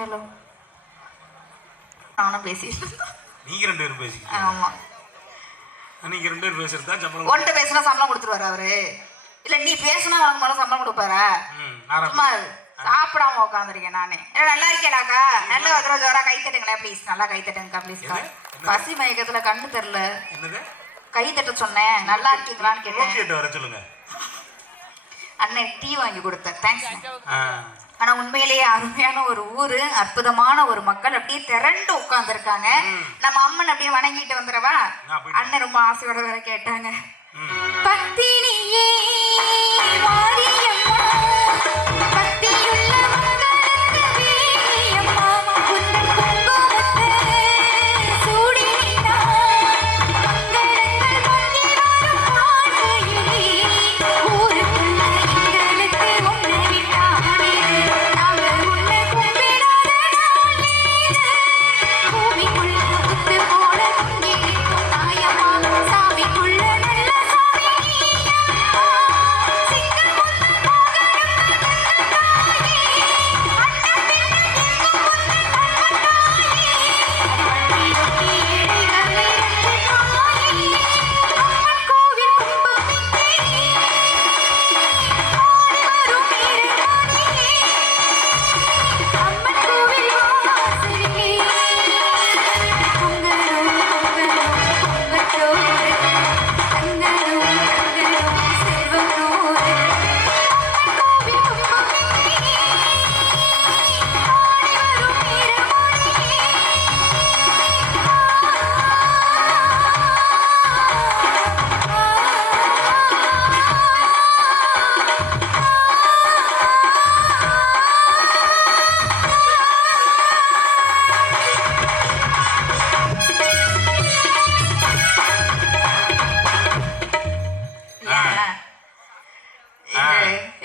Hello. நானும் பேசிட்டு நீங்க 2 பேரும் பேசிக்கிட்டு. ஆமா. நீங்க 2 பேரும் பேசுறதா சம்பளம்? ஒன்ட்ட பேசினா சம்பளம் கொடுத்துருவாரு அவரு. இல்ல நீ பேசினா அவனுக்கு மேல சம்பளம் கொடுப்பாரா? சும்மா சாப்பிடாம உட்காந்துருக்கேன் நானே. நல்லா இருக்கேனாக்கா? நல்ல ஒரு ஜோரா கை தட்டுங்களேன் ப்ளீஸ். நல்லா கை தட்டுங்கக்கா ப்ளீஸ்க்கா. பசி மயக்கத்துல கண்ணு தெரியல. என்னது? கை தட்ட சொன்னேன். நல்லா இருக்கீங்களான்னு கேட்டேன். கேட்டு வர சொல்லுங்க. அண்ணன் டீ வாங்கி கொடுத்தேன். தேங்க்ஸ். ஆனா உண்மையிலேயே அருமையான ஒரு ஊரு, அற்புதமான ஒரு மக்கள் அப்படியே திரண்டு உட்கார்ந்து இருக்காங்க. நம்ம அம்மன் அப்படியே வணங்கிட்டு வந்துடவா? அண்ணன் ரொம்ப ஆசையோட வேற கேட்டாங்க. பத்தினியே மாரியம்மா, பத்தியுள்ள மக்களுக்கு வேலியம்மா, குந்தன் குங்குமத்தை சூடினார், மங்களங்கள் பொங்கி வரும் வாழ்க்கையிலே, ஊருக்குள்ள எங்களுக்கு உன்னை விட்டானே, நாங்கள் உன்னை கும்பிடாத நாள் ஏது, பூமிக்குள்ள முத்து போல பொங்கியிருக்கும் தாயம்மா, சாமிக்குள்ள நல்ல சாமி நீயம்மா, சிங்கம் முத்து மோகனம் தந்த தாயே, அண்ணன் பெண்ணு எங்கும் முத்து அன்பன் தாயே, வட்டி ஏழைகள் இருந்து தாயே, அம்மன் கோவில் கும்பமிங்கே ஆடி வரும் வீரமணியே, அம்மன் கோவில் வாசலிலே பொங்கலும் பொங்கலும் பொங்கட்டோடு, தங்கலும் தங்கலும் செல்வம் நூறு, அம்மன் கோவில் கும்பமிங்கே ஆடி வரும் வீரமணியே.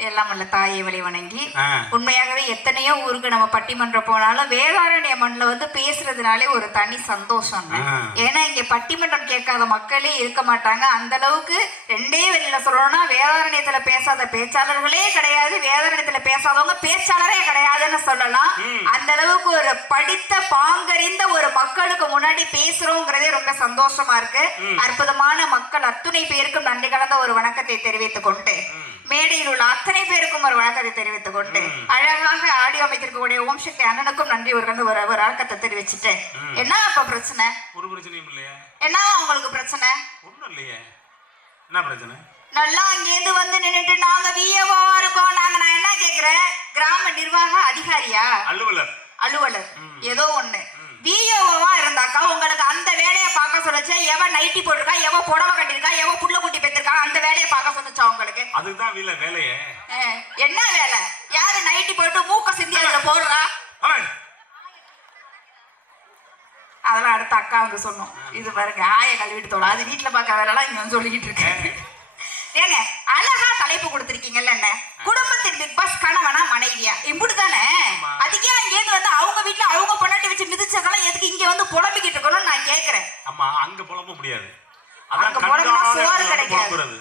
எல்லாம் வல்ல தாயை வழி வணங்கி, உண்மையாகவே எத்தனையோ ஊருக்கு நம்ம பட்டிமன்றம் போனாலும் வேதாரண்ய மண்ணில் வந்து பேசுறதுனாலே ஒரு தனி சந்தோஷம். ஏன்னா இங்க பட்டிமன்றம் கேட்காத மக்களே இருக்க மாட்டாங்க. அந்த அளவுக்கு ரெண்டே வெளியில சொல்லணும்னா வேதாரண்யத்துல பேசாத பேச்சாளர்களே கிடையாது, வேதாரண்யத்துல பேசாதவங்க பேச்சாளரே கிடையாதுன்னு சொல்லலாம். அந்த அளவுக்கு ஒரு படித்த பாங்கறிந்த ஒரு மக்களுக்கு முன்னாடி பேசுறோங்கிறதே ரொம்ப சந்தோஷமா இருக்கு. அற்புதமான மக்கள் அத்துணை பேருக்கும் நன்றி கலந்த ஒரு வணக்கத்தை தெரிவித்துக் கொண்டு, மேடையில் உள்ள அத்தனை பேருக்கும் ஒரு வணக்கத்தை தெரிவித்துக் கொண்டு, அழகாக ஆடியோ அமைத்திருக்கக்கூடிய ஓம் சக்தி அண்ணனுக்கும் நன்றி ஒரு வணக்கத்தை தெரிவிச்சுட்டு, என்ன அப்ப பிரச்சனை? ஒரு பிரச்சனையும் இல்லையா? என்ன உங்களுக்கு பிரச்சனை? ஒண்ணும் இல்லையே. என்ன பிரச்சனை? நல்லா அங்கேருந்து வந்து நின்னுட்டு நாங்க விஏஓவா இருக்கோம், நான் என்ன கேக்குறேன், கிராம நிர்வாக அதிகாரியா? அலுவலர் ஏதோ ஒண்ணு. விஏஓவா இருந்தாக்கா உங்களுக்கு அந்த வேலையை பார்க்க சொல்லுச்சு. எவன் நைட்டி போட்டிருக்கா, எவன் புடவை கட்டிருக்கா, எவன் புள்ள குட்டி பெற்றிருக்கா, அந்த வேலையை பார்க்க சொல்லுச்சா உங்களுக்கு? அதுதான் வேலையே. என்ன வேலை? யாரு நைட்டி போட்டு மூக்க சிந்தி அதுல போடுறா? அதெல்லாம் அடுத்த அக்காவுக்கு சொன்னோம். இது பாருங்க ஆய கழுவிட்டு தோட, அது வீட்டுல பார்க்க வேலைலாம் இங்க வந்து சொல்லிக்கிட்டு இருக்கேன். ஏங்க அழகா தலைப்பு கொடுத்திருக்கீங்கல்ல, என்ன குடும்பத்தின் பிக் பாஸ் கணவனா மனைவியா இப்படித்தானே? அதுக்கே அங்கேருந்து வந்து அவங்க வீட்டுல அவங்க பொண்டாட்டி வச்சு மிதிச்சதெல்லாம் எதுக்கு இங்க வந்து புலம்பிக்கிட்டு இருக்கணும்னு நான் கேக்குறேன். ஆமா, அங்க புலம்ப முடியாது. அங்க புலம்புனா சோறு கிடைக்காது.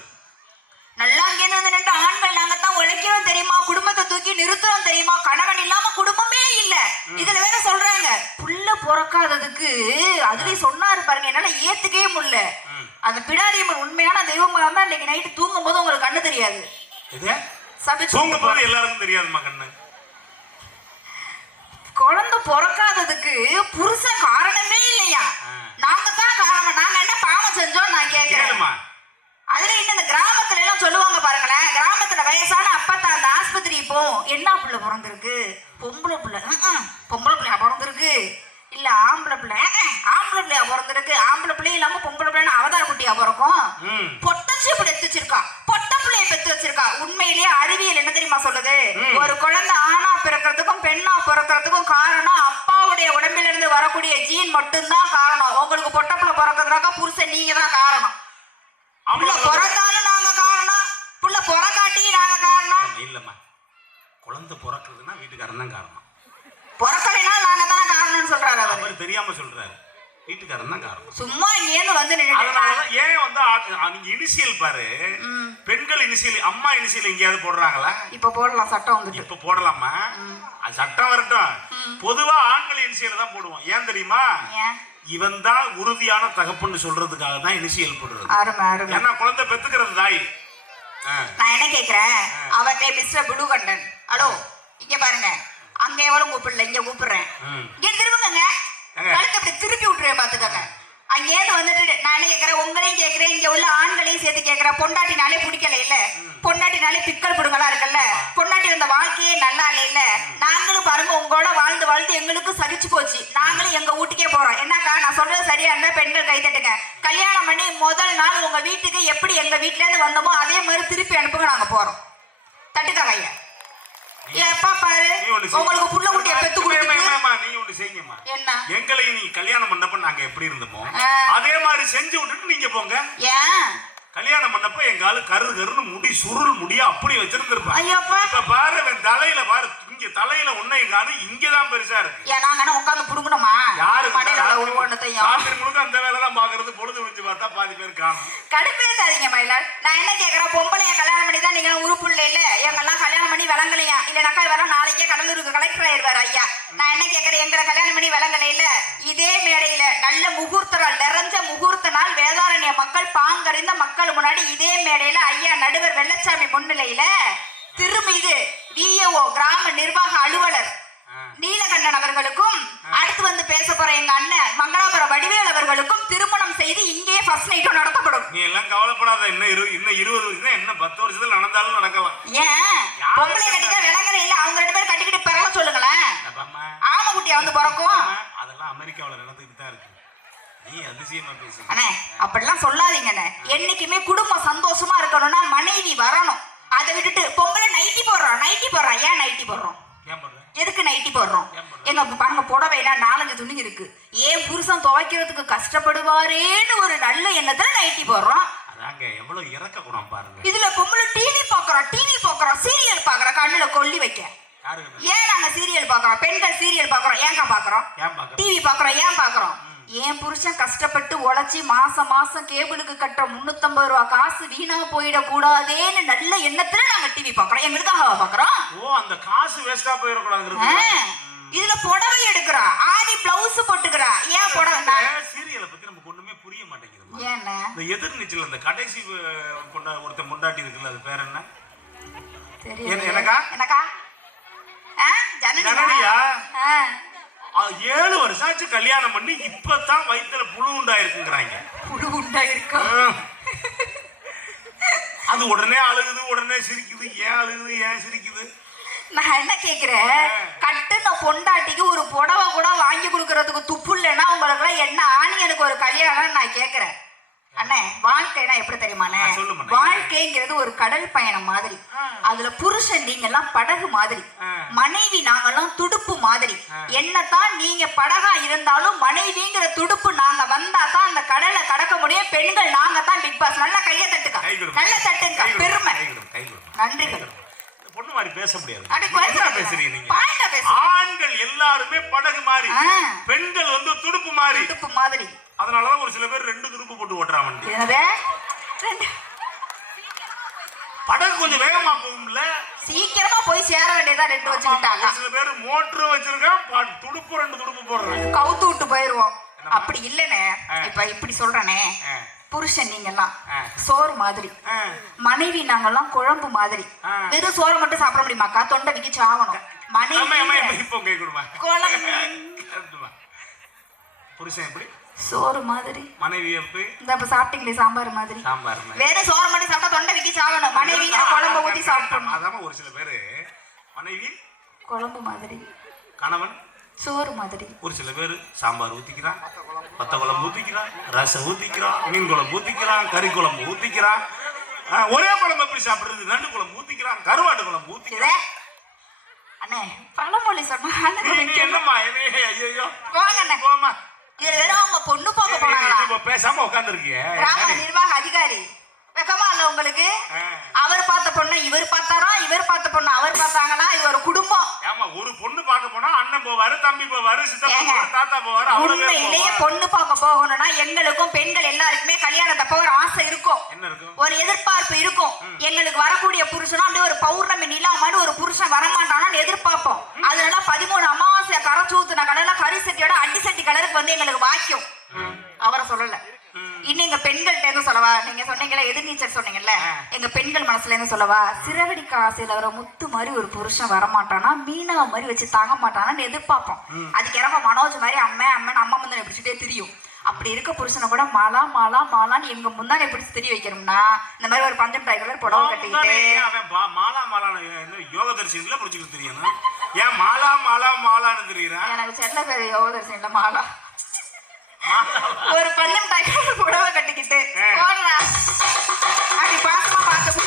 நல்லா அங்கேருந்து வந்து ரெண்டு ஆண்கள் நாங்க தான் உழைக்கிறோம் தெரியுமா, குடும்பத்தை தூக்கி நிறுத்துறோம் தெரியுமா, கணவன் இல்லாம குடும்பமே இல்ல. இதுல வேற சொல்றாங்க புள்ள பிறக்காததுக்கு. அதுலயும் சொன்னாரு பாருங்க, என்னால ஏத்துக்கவே முடியல. அந்த பிடாரியம்மன் உண்மையான தெய்வமா இருந்தா இன்னைக்கு நைட்டு தூங்கும் போது உங்களுக்கு கண்ணு தெரியாது. எல்லாருக்கும் தெரியாதுமா கண்ணு. குழந்தை பிறக்காததுக்கு புருஷன் காரணமே இல்லையா, நாங்க தான் காரணம். நாங்க என்ன பாவம் செஞ்சோம் நான் கேட்கிறேன். அதுல இன்னும் இந்த கிராமத்துல எல்லாம் சொல்லுவாங்க பாருங்களேன், கிராமத்துல வயசான அப்பத்தா அந்த ஆஸ்பத்திரி போவோம், என்ன பிள்ளை பிறந்திருக்கு, பொம்பளை பிள்ளை, பொம்பளை பிள்ளையா பிறந்திருக்கு, இல்ல ஆம்பளை பிள்ளை, ஆம்பளை பிள்ளையா பிறந்திருக்கு, ஆம்பளை பிள்ளை இல்லாம பொம்பளை பிள்ளைன்னு அவதார குட்டியா பிறக்கும், பொட்டச்சு இப்படி எடுத்து வச்சிருக்கா, பொட்ட பிள்ளைய பெத்து வச்சிருக்கா. உண்மையிலேயே அறிவியல் என்ன தெரியுமா சொல்லுது, ஒரு குழந்தை ஆணா பிறக்கிறதுக்கும் பெண்ணா பிறக்கிறதுக்கும் காரணம் அப்பாவுடைய உடம்பில இருந்து வரக்கூடிய ஜீன் மட்டும்தான் காரணம். உங்களுக்கு பொட்ட பிள்ளை பிறக்கிறதுனாக்கா புருஷன் நீங்க தான் காரணம். புள்ள பிறந்தாலும் நாங்க காரணம், புள்ள பிறக்காட்டி நாங்க காரணம் இல்லம்மா. குழந்தை பிறக்கிறதுனா வீட்டுக்காரன் தான் காரணம், பிறக்கலைனா நாங்க தான் காரணம்னு சொல்றாரு. அவர் தெரியாம சொல்றாரு. வீட்டுக்காரன் தான் காரணம். சும்மா இங்கேருந்து வந்து நின்னுட்டு அதனாலதான் ஏன் வந்து நீங்க இனிஷியல் பாரு, பெண்கள் இனிஷியல் அம்மா இனிஷியல் எங்கேயாவது போடுறாங்களா? இப்ப போடலாம், சட்டம் வந்துட்டு. இப்ப போடலாமா? அது சட்டம் வரட்டும். பொதுவா ஆண்கள் இனிஷியல் தான் போடுவோம். ஏன் தெரியுமா? இவன் தான் உறுதியான தகப்புன்னு சொல்றதுக்காக தான் இனிஷியல் போடுறது. அருமை அருமை. ஏன்னா குழந்தை பெத்துக்கிறது தாய். நான் என்ன கேக்குறேன், அவர்கிட்ட மிஸ்டர் புடுகண்டன், அடோ இங்க பாருங்க, அங்க எவ்வளவு கூப்பிடல, இங்க கூப்பிடுறேன், இங்க திரும்புங்க, கழுத்தை அப்படி திருப்பி விட்டுறேன் பாத்துக்கங்க. அங்கேருந்து வந்துட்டு நான் என்ன கேக்குறேன், உங்களையும் கேக்குறேன், இங்க உள்ள ஆண்களையும் சேர்த்து கேக்குறேன். பொண்டாட்டினாலே பிடிக்கல இல்ல, பொண்டாட்டினாலே பிக்கல் புடுங்களா இருக்குல்ல, பொண்டாட்டி வந்த வாழ்க்கையே நல்லா இல்ல. நாங்களும் பாருங்க உங்களோட வாழ்ந்து வாழ்ந்து எங்களுக்கு சலிச்சு போச்சு. நாங்களும் எங்க வீட்டுக்கே போறோம். என்னக்கா நான் சொல்றது சரியா இருந்தா பெண்கள் கை தட்டுங்க. கல்யாணம் பண்ணி முதல் நாள் உங்க வீட்டுக்கு எப்படி எங்க வீட்டுல இருந்து வந்தோமோ அதே மாதிரி திருப்பி அனுப்புங்க, நாங்க போறோம். தட்டுக்கா வைய. எப்பா பாரு, உங்களுக்கு புள்ள குட்டி பெத்து கொடுத்துமா, நீ ஒண்ணு செய்யுங்கம்மா. என்ன எங்களை நீ கல்யாணம் பண்ணப்ப நாங்க எப்படி இருந்தோமோ அதே மாதிரி செஞ்சு விட்டுட்டு நீங்க போங்க. ஏன் கல்யாணம் பண்ணப்ப எங்க ஆளு கரு கருன்னு முடி சுருள் முடியா அப்படி வச்சிருந்திருப்பான். ஐயோப்பா, இப்ப பாரு தலையில பாரு, இங்க தலையில ஒன்னை காணு, இங்கதான் பெருசா இருக்கு. ஏன் நாங்க உட்காந்து புடுங்கணுமா? யாரு ஒவ்வொன்றத்தையும் ராத்திரி முழுக்க அந்த வேலை தான் பாக்குறது. பொழுது விழிச்சு பார்த்தா பாதி பேர் காணும். கடுப்பே தாதீங்க மயிலாள். நான் என்ன கேக்குறேன், பொம்பளைய கல்யாணம் பண்ணி தான் நீங்க உறுப்புள்ள இல்ல, எங்கெல்லாம் கல்யாணம் பண்ணி விளங்கலையா? இல்லனாக்கா வர நாளைக்கே கடலூருக்கு கலெக்டர் ஆயிருவாரு ஐயா. நான் என்ன கேக்குறேன், எங்களை கல்யாணம் பண்ணி விளங்கல இல்ல, இதே மேடையில நல்ல முகூர்த்த நாள், நிறைஞ்ச முகூர்த்த நாள், வேதாரண்ய மக்கள் பாங்கறிந்த மக்கள் முன்னாடி இதே மேடையில ஐயா நடுவர் வெள்ளச்சாமி முன்னிலையில திருமிகு விஏஓ கிராம நிர்வாக அலுவலர் நீலகண்டன் அவர்களுக்கும் அடுத்து வந்து பேச போற எங்க அண்ணன் மங்களாபுரம் வடிவேல் அவர்களுக்கும் திருமணம் செய்து இங்கே ஃபர்ஸ்ட் நைட்டும் நடத்தப்படும். நீ எல்லாம் கவலைப்படாத, இன்னும் 20 வருஷம் என்ன 10 வருஷத்துல நடந்தாலும் நடக்கலாம். ஏன் பொம்பளை கட்டிக்க விளங்குற இல்ல, அவங்க 2 பேரும் கட்டிக்கிட்டு பிறகு சொல்லுங்களேன். ஆமா குட்டியா வந்து பிறக்கும். அதெல்லாம் அமெரிக்காவுல நடந்துக்கிட்டு தான் இருக்கு. நீ அதிசயமா பேசு. அண்ணே அப்படிலாம் சொல்லாதீங்கண்ணே. என்னைக்குமே குடும்பம் சந்தோஷமா இருக்கணும்னா மனைவி வரணும். அதை விட்டுட்டு பொம்பளை நைட்டி போடுறோம் நைட்டி போடுறோம். ஏன் நைட்டி போடுறோம்? எதுக்கு நைட்டி போடுறோம்? எங்க பாருங்க புடவைனா 4-5 துணி இருக்கு. ஏன் புருஷன் துவைக்கிறதுக்கு கஷ்டப்படுவாரேன்னு ஒரு நல்ல எண்ணத்துல நைட்டி போடுறோம். அதாங்க எவ்வளவு இறக்க குணம் பாருங்க. இதுல பொம்பளை டிவி பாக்குறோம் சீரியல் பாக்குறோம், கண்ணுல கொல்லி வைக்க. ஏன் நாங்க சீரியல் பாக்குறோம், பெண்கள் சீரியல் பாக்குறோம், ஏங்க பாக்குறோம்? டிவி பாக்குறோம், ஏன் பாக்குறோம்? ஏன் புருஷன் கஷ்டப்பட்டு உழைச்சி மாசம் மாசம் கேபிளுக்கு கட்டுற 350 ரூபா காசு வீணா போயிட கூடாதேன்னு நல்ல எண்ணத்துல நாங்க டிவி பாக்குறோம். எங்களுக்காக பாக்குறோம். ஓ, அந்த காசு வேஸ்டா போயிடக்கூடாது. இதுல புடவை எடுக்கிறா, ஆடி பிளவுஸ் போட்டுக்கிறா. ஏன் புடவை? சீரியலை பத்தி நமக்கு ஒண்ணுமே புரிய மாட்டேங்குது. ஏன்னா இந்த எதிர்நீச்சல் அந்த கடைசி ஒருத்த முண்டாட்டி இருக்குல்ல, அது பேர் என்ன? எனக்கா எனக்கா ஜனனியா? 7 வருஷம் ஆச்சு கல்யாணம் பண்ணி, இப்பதான் வயிற்றுல புழு உண்டாயிருக்குங்கிறாங்க. புழு உண்டாயிருக்கா? அது உடனே அழுகுது, உடனே சிரிக்குது. ஏன் அழுகுது, ஏன் சிரிக்குது? நான் என்ன கேக்குறேன், கட்டுன பொண்டாட்டிக்கு ஒரு புடவை கூட வாங்கி கொடுக்கறதுக்கு துப்பு இல்லைன்னா உங்களுக்கு என்ன ஆணியனுக்கு ஒரு கல்யாணம் நான் கேக்குறேன். அண்ணே, வாழ்க்கைனா எப்படி தெரியுமாண்ணே? வாழ்க்கைங்கிறது ஒரு கடல் பயணம் மாதிரி. அதுல புருஷன் நீங்க எல்லாம் படகு மாதிரி, மனைவி நாங்கெல்லாம் துடுப்பு மாதிரி. என்னதான் நீங்க படகா இருந்தாலும் மனைவிங்கிற துடுப்பு நாங்க வந்தா தான் அந்த கடலை கடக்க முடியும். பெண்கள் நாங்க தான் பிக் பாஸ். நல்லா கையை தட்டுங்க, நல்ல தட்டுங்க. பெருமை, நன்றிகள். பொண்ணு மாதிரி பேச முடியாது. ஆண்கள் எல்லாருமே படகு மாதிரி, பெண்கள் வந்து துடுப்பு மாதிரி. துடுப்பு மாதிரி. அதனாலதான் ஒரு சில பேர் 2 துடுப்பு போட்டு ஓட்டுறாங்க. படகு கொஞ்சம் வேகமா போகும்ல, சீக்கிரமா போய் சேர வேண்டியதா 2 வச்சுக்கிட்டாங்க. சில பேர் மோட்டர் வச்சிருக்கான், துடுப்பு 2 துடுப்பு போடுறாங்க, கவுத்து விட்டு போயிருவோம். அப்படி இல்லனே, இப்ப இப்படி சொல்றனே, புருஷன் நீங்க எல்லாம் சோறு மாதிரி, மனைவி நாங்கெல்லாம் குழம்பு மாதிரி. வெறும் சோறை மட்டும் சாப்பிட முடியுமாக்கா? தொண்டை விக்கி சாவணும். மனைவி புருஷன் எப்படி? சோறு மாதிரி. மனைவி எப்படி? இந்த இப்ப சாப்பிட்டீங்களே சாம்பார் மாதிரி. வேற சோறு மட்டும் சாப்பிட்டா தொண்டை விக்கி சாவணும். மனைவி குழம்பு ஊத்தி சாப்பிடணும். அதாம ஒரு சில பேரு மனைவி குழம்பு மாதிரி, கணவன் சோறு மாதிரி. ஒரு சில பேர் சாம்பார் ஊத்திக்கிறான், பத்த குழம்பு ஊத்திக்கிறான், ரசம் ஊத்திக்கிறான், மீன் குழம்பு ஊத்திக்கிறான், கறி குழம்பு ஊத்திக்கிறான். ஒரே குழம்பு எப்படி சாப்பிடுறது? நண்டு குழம்பு ஊத்திக்கிறான், கருவாட்டு குழம்பு ஊத்திக்கிறான். அண்ணே, பழமொழி சொன்னா என்னம்மா? ஐயோ போங்க போமா. இதுல வேற அவங்க பொண்ணு பார்க்க போனாங்களா? பேசாம உட்கார்ந்துருக்கீங்க. கிராம நிர்வாக அதிகாரி வெக்கமா இல்ல உங்களுக்கு? அவர் பார்த்த பொண்ணு இவர் பார்த்தாரா, இவர் பார்த்த பொண்ணு அவர் பார்த்தாங்களா? இது ஒரு குடும்பம். ஆமா, ஒரு பொண்ணு பார்க்க போனா அண்ணன் அண்ணன் போவாரு, தம்பி போவாரு, சித்தப்பா போவாரு, தாத்தா போவாரு, அவ்வளவு பேர் உண்மையிலேயே பொண்ணு பார்க்க போகணும்னா எங்களுக்கும் பெண்கள் எல்லாருக்குமே கல்யாணத்தப்ப ஒரு ஆசை இருக்கும், என்ன இருக்கும், ஒரு எதிர்பார்ப்பு இருக்கும். எங்களுக்கு வரக்கூடிய புருஷனும் அப்படியே ஒரு பௌர்ணமி நிலா மாதிரி ஒரு புருஷன் வரமாட்டானு எதிர்பார்ப்போம். அதனால 13 அமாவாசைய கரைச்சு ஊத்துன கலர்ல கறி சட்டியோட அடி சட்டி கலருக்கு வந்து எங்களுக்கு வாக்கியம். அவரை சொல்லல, இன்னும் எங்க பெண்கள்ட்ட இருந்து சொல்லவா, நீங்க சொன்னீங்கல்ல எதிர்நீச்சல் சொன்னீங்கல்ல, எங்க பெண்கள் மனசுல இருந்து சொல்லவா, சிறவடிக்க ஆசையில வர முத்து மாதிரி ஒரு புருஷன் வரமாட்டானா, மீனா மாதிரி வச்சு தாங்க மாட்டானான்னு எதிர்பார்ப்போம். அதுக்கு இறங்க மனோஜ் மாதிரி அம்மன் அம்மா முந்தானை பிடிச்சிட்டே தெரியும். அப்படி இருக்க புருஷனை கூட மாலா மாலா மாலான்னு எங்க முந்தானை பிடிச்சி தெரிய வைக்கணும்னா இந்த மாதிரி ஒரு பஞ்சம் டைகர் புடவை கட்டிக்கிட்டு மாலா மாலான்னு யோக தரிசனத்துல பிடிச்சிட்டு தெரியணும். ஏன் மாலா மாலா மாலான்னு தெரியுறேன்? எனக்கு செல்ல பேர் யோக தரிசனம் இல்ல மாலா, ஒரு பஞ்சம் டைகர் புடவை கட்டிக்கிட்டு போடுறா அப்படி பாசமா பார்க்க.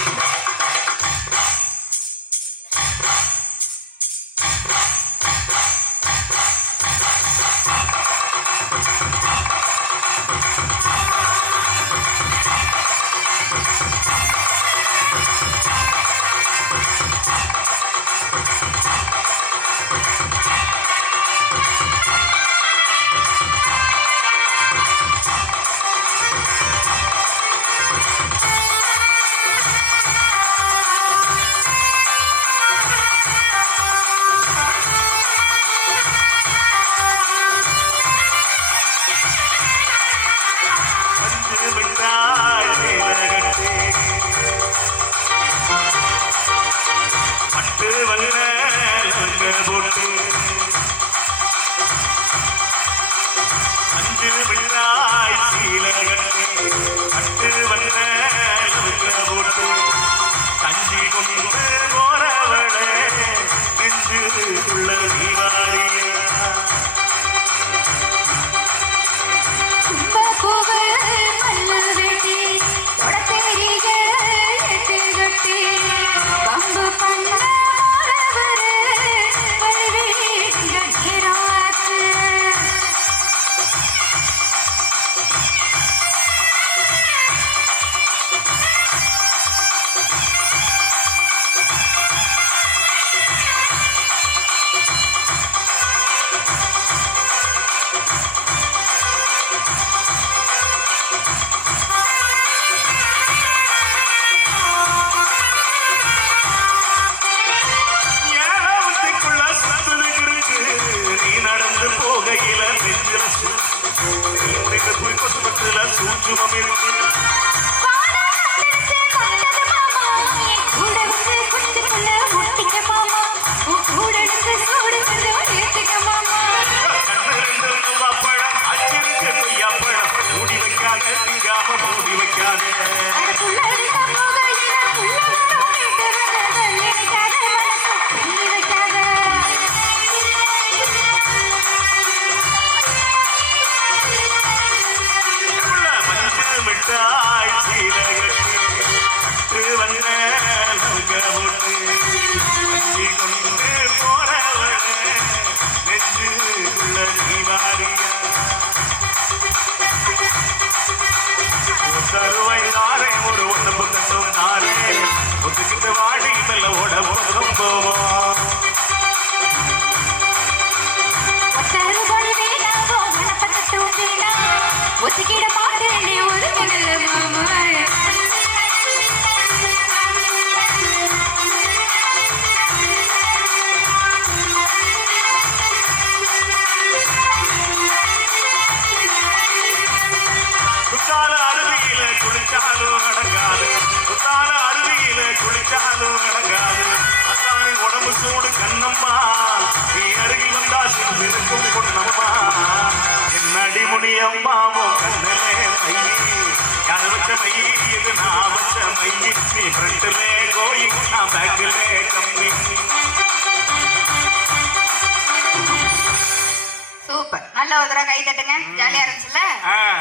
சூப்பர், நல்ல ஒரு தடவை கை தட்டுங்க. ஜாலியா இருந்துச்சுல்ல,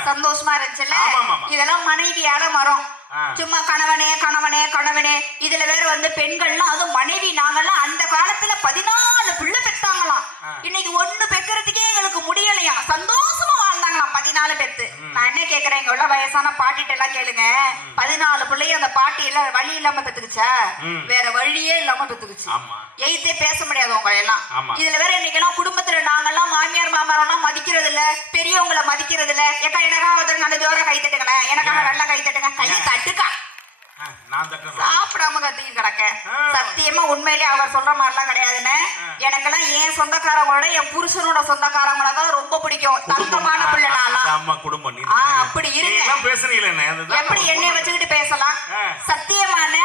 சந்தோஷமா இருந்துச்சுல்ல. இதெல்லாம் மனைவியால மரம். சும்மா கணவனே கணவனே கணவனே, இதுல வேற வந்து பெண்கள்லாம் அதுவும் மனைவி நாங்கெல்லாம் அந்த காலத்துல 14 பிள்ளை பெற்றாங்களாம். இன்னைக்கு 1 பெக்கிறதுக்கே எங்களுக்கு முடியலையா, சந்தோஷமா வாழ்ந்தாங்களாம். 14 பெத்து. நான் என்ன கேக்குறேன், இங்க உள்ள வயசான பாட்டிட்ட எல்லாம் கேளுங்க. 14 பிள்ளைய அந்த பாட்டி எல்லாம் வழி இல்லாம பெத்துக்குச்சா? வேற வழியே இல்லாம பெத்துக்குச்சு. எய்த்தே பேச முடியாது உங்களை எல்லாம். இதுல வேற இன்னைக்கெல்லாம் குடும்பத்துல நாங்கெல்லாம் மாமியார் மாமனாரெல்லாம் மதிக்கிறது இல்ல, பெரியவங்களை மதிக்கிறது இல்ல. ஏக்கா எனக்காக நல்ல ஜோரா கை தட்டுங்களேன், எனக்காக நல்லா கை தட்டுங்க. கையை தட்டுக்கா, சாப்பிடாம கத்திக்கு கிடக்க. சத்தியமா உண்மையிலே அவர் சொல்ற மாதிரிலாம் கிடையாதுன்னு. எனக்கெல்லாம் என் சொந்தக்காரங்களோட என் புருஷனோட சொந்தக்காரங்கள தான் ரொம்ப பிடிக்கும். தங்கமான பிள்ளைனாலாம் அப்படி இருங்க. எப்படி என்னை வச்சுக்கிட்டு பேசலாம்? சத்தியமான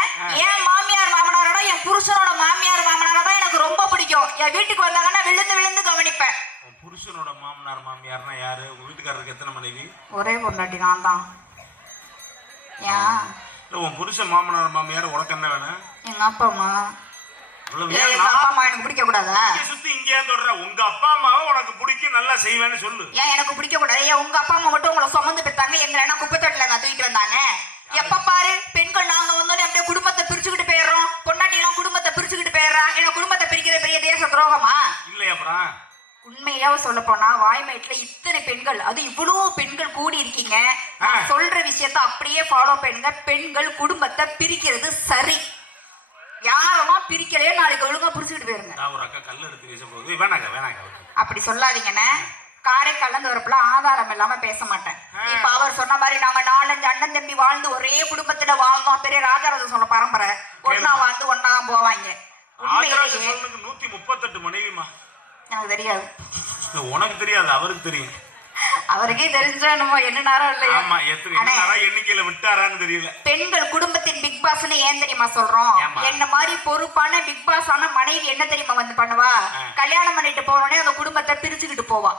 என் மாமியார் மாமனாரோட என் புருஷனோட மாமியார் மாமனார தான் எனக்கு ரொம்ப பிடிக்கும். என் வீட்டுக்கு வந்தாங்கன்னா விழுந்து விழுந்து கவனிப்பேன். புருஷனோட மாமனார் மாமியார்னா யாரு? வீட்டுக்காரருக்கு எத்தனை மனைவி? ஒரே பொண்டாட்டி நான் தான். ஏன் உன் புருஷன் மாமனார் மாமியார் உனக்கு என்ன வேணும்? எங்க அப்பா அம்மா. எங்க அப்பா அம்மா எனக்கு பிடிக்க கூடாதா? சுத்தி இங்கே சொல்ற உங்க அப்பா அம்மாவை உனக்கு பிடிக்கும், நல்லா செய்வேன்னு சொல்லு. ஏன் எனக்கு பிடிக்க கூடாது? ஏன் உங்க அப்பா அம்மா மட்டும் உங்களை சுமந்து பெற்றாங்க, எங்களை என்ன குப்பை தொட்டில தூக்கிட்டு வந்தாங்க? எப்ப பாரு பெண்கள் நாங்க வந்தோடனே அப்படியே குடும்பத்தை பிரிச்சுக்கிட்டு போயிடுறோம். பொண்டாட்டி எல்லாம் குடும்பத்தை பிரிச்சுக்கிட்டு போயிடுறா. என்ன குடும்பத்தை பிரிக்கிற பெரிய தேச துரோகமா? இல்லையா? அப்புறம் உண்மையாவ சொல்ல போனா வாய்மேட்ல இத்தனை பெண்கள், அது இவ்வளவு பெண்கள் கூடி இருக்கீங்க. சொல்ற விஷயத்த அப்படியே ஃபாலோ பண்ணுங்க. பெண்கள் குடும்பத்தை பிரிக்கிறது சரி. யாரெல்லாம் பிரிக்கலையோ நாளைக்கு ஒழுங்கா பிரிச்சுக்கிட்டு போயிருங்க. ஒரு அக்கா கல் எடுத்து வீச போகுது, வேணாங்க வேணாங்க அப்படி சொல்லாதீங்கன்னு. காரை கலந்து வரப்புல ஆதாரம் இல்லாம பேச மாட்டேன். இப்ப அவர் சொன்ன மாதிரி நாங்க 4-5 அண்ணன் தம்பி வாழ்ந்து ஒரே குடும்பத்துல வாழ்ந்தோம். பெரிய ராஜராஜ சொல்ல பரம்பரை. ஒன்னா வாழ்ந்து ஒன்னா போவாங்க. 138 மனைவிமா. எனக்கு தெரியாது. உனக்கு தெரியாது, அவருக்கு தெரியும். அவருக்கே தெரிஞ்சா நம்ம என்ன நேரம் இல்லையா? ஆமா, எத்தனை எண்ணிக்கையில விட்டாரான்னு தெரியல. பெண்கள் குடும்பத்தின் பிக் பாஸ்னு ஏன் தெரியுமா சொல்றோம்? என்ன மாதிரி பொறுப்பான பிக் பாஸ் ஆன மனைவி என்ன தெரியுமா வந்து பண்ணுவா? கல்யாணம் பண்ணிட்டு போனோடனே அந்த குடும்பத்தை பிரிச்சுக்கிட்டு போவா.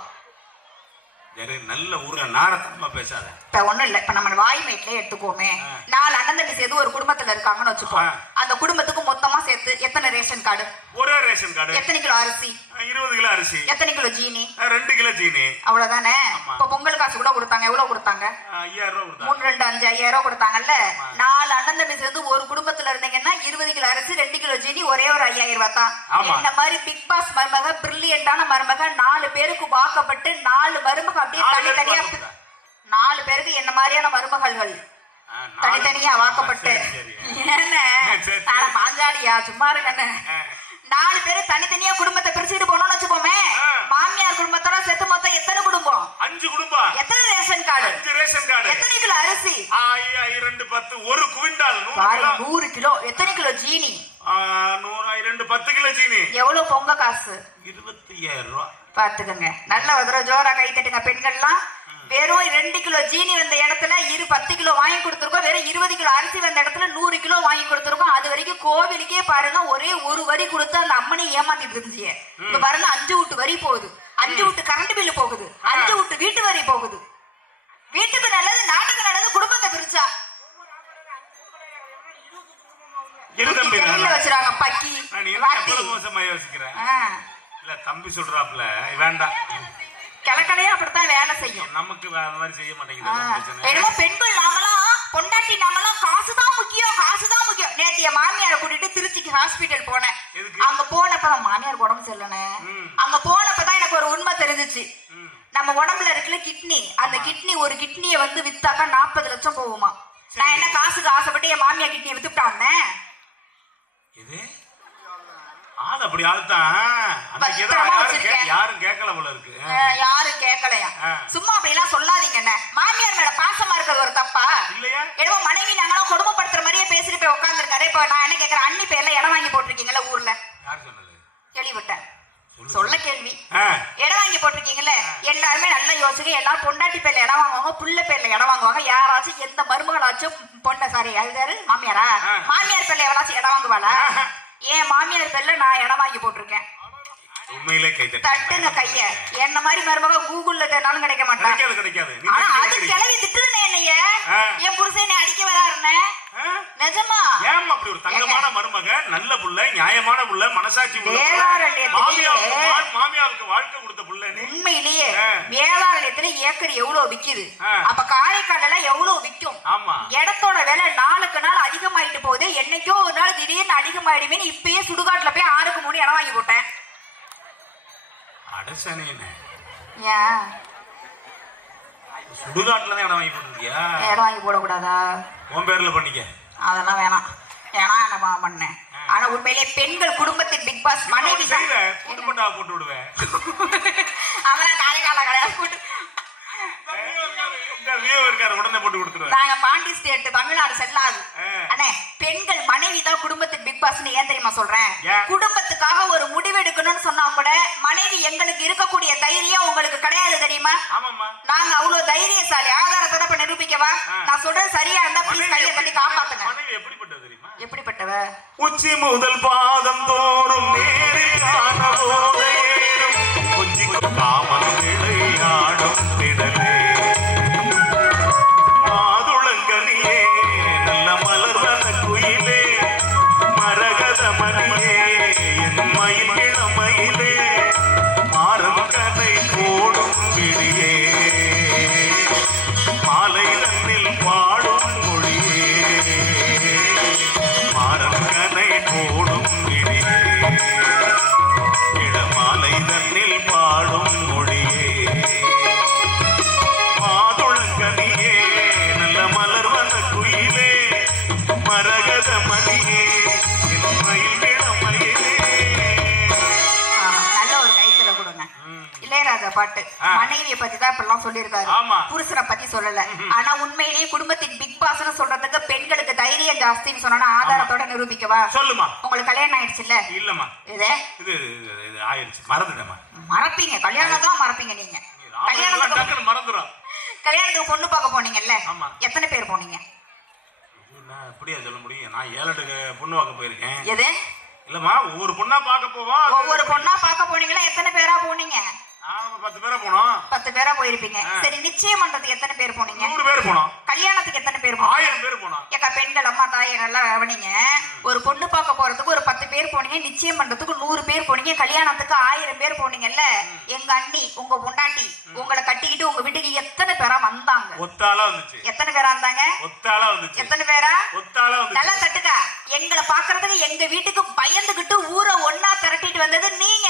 நல்ல ஊர்ல நாரத்தமா பேசாத. இப்ப ஒண்ணும் இல்ல, இப்ப நம்ம வாய்மேட்ல எடுத்துக்கோமே, 4 அண்ணன் தம்பி சேர்த்து ஒரு குடும்பத்துல இருக்காங்கன்னு வச்சுப்போம். அந்த குடும்பத்துக்கு மொத்தமா சேர்த்து எத்தனை ரேஷன் கார்டு? ஒரே ரேஷன் கார்டு. எத்தனை கிலோ அரிசி? 20 கிலோ அரிசி. எத்தனை கிலோ ஜீனி? 2 கிலோ ஜீனி. அவ்வளவுதானே. இப்ப பொங்கல் காசு கூட கொடுத்தாங்க. எவ்வளவு கொடுத்தாங்க? 5000 ரூபாய் கொடுத்தாங்க. 3 2 5 5000 ரூபாய் கொடுத்தாங்கல்ல. 4 அண்ணன் தம்பி சேர்ந்து ஒரு குடும்பத்துல இருந்தீங்கன்னா 20 கிலோ அரிசி, 2 கிலோ ஜீனி, ஒரே ஒரு 5000 ரூபாய் தான். இந்த மாதிரி பிக் பாஸ் மருமக, பிரில்லியண்டான மருமக, 4 பேருக்கு வாக்கப்பட்டு 4 மருமக அப்படியே தனித்தனியா 4 பேருக்கு என்ன மாதிரியான மருமகள்கள் தனித்தனியா வாக்கப்பட்டு. என்ன பாஞ்சாலியா? சும்மா இருங்கன்னு. 4 பேரு தனித்தனியா குடும்பத்தை பிரிச்சுட்டு போனோம்னு வச்சுக்கோமே. மாமியார் குடும்பத்தோட சேர்த்து மொத்தம் எத்தனை குடும்பம்? 5 குடும்பம். எத்தனை ரேஷன் கார்டு? 5 ration card. எத்தனை கிலோ அரிசி? 2 10 1 குவிண்டால் 100 கிலோ. எத்தனை கிலோ ஜீனி? 2 10 கிலோ ஜீனி. எவ்வளவு பொங்க காசு? 25000 ரூபாய். பாத்துக்கங்க. நல்ல ஒரு ஜோரா கை தட்டுங்க பெண்கள்லாம். வெறும் 2 கிலோ ஜீனி வந்த இடத்துல 10 கிலோ வாங்கி கொடுத்துருக்கோம். வெறும் 20 கிலோ அரிசி வந்த இடத்துல 100 கிலோ வாங்கி கொடுத்துருக்கோம். அது வரைக்கும் கோவிலுக்கே பாருங்க ஒரே ஒரு வரி கொடுத்து அந்த அம்மனை ஏமாத்திட்டு இருந்துச்சு. இப்ப பாருங்க 5 வீட்டு வரி போகுது, 5 வீட்டு கரண்ட் பில்லு போகுது, 5 வீட்டு வீட்டு வரி போகுது. வீட்டுக்கு நல்லது, நாட்டுக்கு நல்லது. குடும்பத்தை பிரிச்சா வச்சிருக்காங்க பக்கி. இல்ல தம்பி சொல்றாப்ல வேண்டாம். கிழக்கடையா அப்படித்தான் வேலை செய்யும். நமக்கு மாதிரி செய்ய மாட்டேங்குது. பெண்கள் நாங்களாம் பொண்டாட்டி நாங்களாம் காசுதான் முக்கியம், காசுதான் முக்கியம். நேற்று என் மாமியாரை கூட்டிட்டு திருச்சிக்கு ஹாஸ்பிட்டல் போனேன். அங்க போனப்பதான் மாமியார் உடம்பு சரியில்லைன்னு. அங்க போனப்பதான் எனக்கு ஒரு உண்மை தெரிஞ்சிச்சு. நம்ம உடம்புல இருக்குல்ல கிட்னி, அந்த கிட்னி ஒரு கிட்னியை வந்து வித்தாக்கா 40 லட்சம் போகுமா. நான் என்ன காசுக்கு ஆசைப்பட்டு என் மாமியார் கிட்னியை வித்துட்டா வந்தேன். இது ஆள் அப்படி ஆள்தான். யாரும் கேட்கல போல இருக்கு. யாரும் கேட்கலையா? சும்மா அப்படி எல்லாம் சொல்லாதீங்க. என்ன மாமியார் மேல பாசமா இருக்கிறது ஒரு தப்பா இல்லையா? ஏதோ மனைவி நாங்களும் கொடுமைப்படுத்துற மாதிரியே பேசிட்டு போய் உட்காந்துருக்காரு. இப்ப நான் என்ன கேட்கறேன், அண்ணி பேர்ல இடம் வாங்கி போட்டிருக்கீங்கல்ல ஊர்ல? யார் சொன்னது? கேள்விப்பட்டேன். சொல்ல கேள்வி. இடம் வாங்கி போட்டிருக்கீங்கல்ல, எல்லாருமே நல்லா யோசிக்க. எல்லாரும் பொண்டாட்டி பேர்ல இடம் வாங்குவாங்க, புள்ள பேர்ல இடம் வாங்குவாங்க. யாராச்சும் எந்த மருமகளாச்சும் பொண்ண சாரி அது மாமியாரா? மாமியார் பேர்ல எவளாச்சும் இடம் வாங்குவாளா? ஏன் மாமியார் பேர்ல நான் இடம் வாங்கி போட்டிருக்கேன். உண்மையிலே கை தட்டுங்க கைய. என்ன மாதிரி மருமக கூகுள்ல தேடினாலும் கிடைக்க மாட்டாங்க. ஆனா அது கிளவி திட்டுதுனே என்னைய. என் புருஷனை அடிக்க வராருன்னு நிஜமா? ஏன் அப்படி ஒரு தங்கமான மருமக, நல்ல புள்ள, நியாயமான புள்ள, மனசாட்சி உள்ள மாமியாருக்கு வாழ்க்கை கொடுத்த புள்ள. உண்மையிலேயே வேளாண்மையத்துல ஏக்கர் எவ்வளவு விக்குது? அப்ப காரைக்கால எவ்வளவு விக்கும்? இடத்தோட விலை நாளுக்கு நாள் அதிகமாயிட்டு போகுது. என்னைக்கோ ஒரு நாள் திடீர்னு அதிகமாயிடுவேன்னு இப்பயே சுடுகாட்டுல போய் 6க்கு 3 இடம் வாங்கி போட்டேன். சுடுகாட்டுல தான் இடம் வாங்கி போட்டுருக்கியா? இடம் வாங்கி போடக்கூடாதா? உன் பேர்ல பண்ணிக்க. அதெல்லாம் வேணாம். ஏன்னா என்ன பண்ணேன். ஆனா உண்மையிலே பெண்கள் குடும்பத்தின் பிக் பாஸ் மனைவி குடும்பட்டா போட்டு விடுவேன். அதெல்லாம் காலைகால கிடையாது. உடனே போட்டு கொடுத்துருவேன். நாங்க பாண்டி ஸ்டேட் தமிழ்நாடு செட்டில் ஆகுது. அண்ணே பெண்கள் மனைவி தான் குடும்பத்தின் பிக் பாஸ். ஏன் தெரியுமா சொல்றேன்? குடும்பத்துக்காக ஒரு முடிவு எடுக்கணும்னு சொன்னா கூட மனைவி எங்களுக்கு இருக்கக்கூடிய தைரியம் உங்களுக்கு கிடையாது தெரியுமா? நாங்க அவ்வளவு தைரியசாலி. ஆதாரத்தோட இப்ப நிரூபிக்கவா? நான் சொல்றது சரியா இருந்தா ப்ளீஸ் கையை தட்டி காப்பாத்துங்க. மனைவி எப்படிப்பட்டது தெரியுமா? எப்படிப்பட்டவ? உச்சி முதல் பாதம் தோறும் நேரில் காணவோம் கொஞ்சி காமன் விளையாடும் திடலே மாதுளங்கனியே நல்ல மலர்வன குயிலே மரகத மணியே என் மயில் இளமயிலே மாறம் கதை போடும் விழியே மாலை தன்னில் பாடும் மொழியே மாறம் கதை போடும் விழியே இளமாலை தன்னில் பாடும் மொழியே மாதுளங்கனியே நல்ல மலர்வன குயிலே மரகத மணியே என் மயில் இளமயிலே. நல்ல ஒரு கைத்தல கொடுங்க. இளையராஜா பாட்டு மனைவியை பத்தி தான் இப்பெல்லாம் சொல்லியிருக்காரு, புருஷனை பத்தி சொல்லல. ஆனா உண்மையிலேயே குடும்பத்தின் பிக் பாஸ்னு சொல்றதுக்கு பெண்களுக்கு தைரியம் ஜாஸ்தின்னு சொன்னா ஆதாரத்தோட நிரூபிக்கவா? சொல்லுமா. உங்களுக்கு கல்யாணம் ஆயிடுச்சுல்ல? இல்லம்மா. இது ஆயிடுச்சு. மறந்துட்டேமா. மறப்பீங்க, கல்யாணம் தான் மறப்பீங்க நீங்க. கல்யாணத்துக்கு மறந்துடும். கல்யாணத்துக்கு பொண்ணு பார்க்க போனீங்கல்ல, எத்தனை பேர் போனீங்க? அப்படியா சொல்ல முடியும்? நான் 7 பொண்ணு பார்க்க போயிருக்கேன். எது? இல்லம்மா, ஒவ்வொரு பொண்ணா பார்க்க போவோம். ஒவ்வொரு பொண்ணா பார்க்க போனீங்களா? எத்தனை பேரா போனீங்க? 10 பேரா போனோம். 10 பேரா போயிருப்பீங்க. சரி, நிச்சயம் பண்றதுக்கு எத்தனை பேர் போனீங்க? 100 பேர் போனோம். கல்யாணத்துக்கு எத்தனை பேர் போனீங்க? 1000 பேர் போனோம். ஏக்கா பெண்கள் அம்மா தாயை நல்லா கவனிங்க. ஒரு பொண்ணு பார்க்க போறதுக்கு ஒரு 10 பேர் போனீங்க, நிச்சயம் பண்றதுக்கு 100 பேர் போனீங்க, கல்யாணத்துக்கு 1000 பேர் போனீங்கல்ல. எங்க அண்ணி உங்க பொண்டாட்டி உங்களை கட்டிக்கிட்டு உங்க வீட்டுக்கு எத்தனை பேரா வந்தாங்க? ஒத்தாளா வந்துச்சு. எத்தனை பேரா வந்தாங்க? ஒத்தாளா வந்துச்சு. எத்தனை பேரா? ஒத்தாளா வந்துச்சு. நல்லா தட்டுக்கா. எங்களை பாக்குறதுக்கு எங்க வீட்டுக்கு பயந்துகிட்டு ஊரை ஒன்னா திரட்டிட்டு வந்தது நீங்க.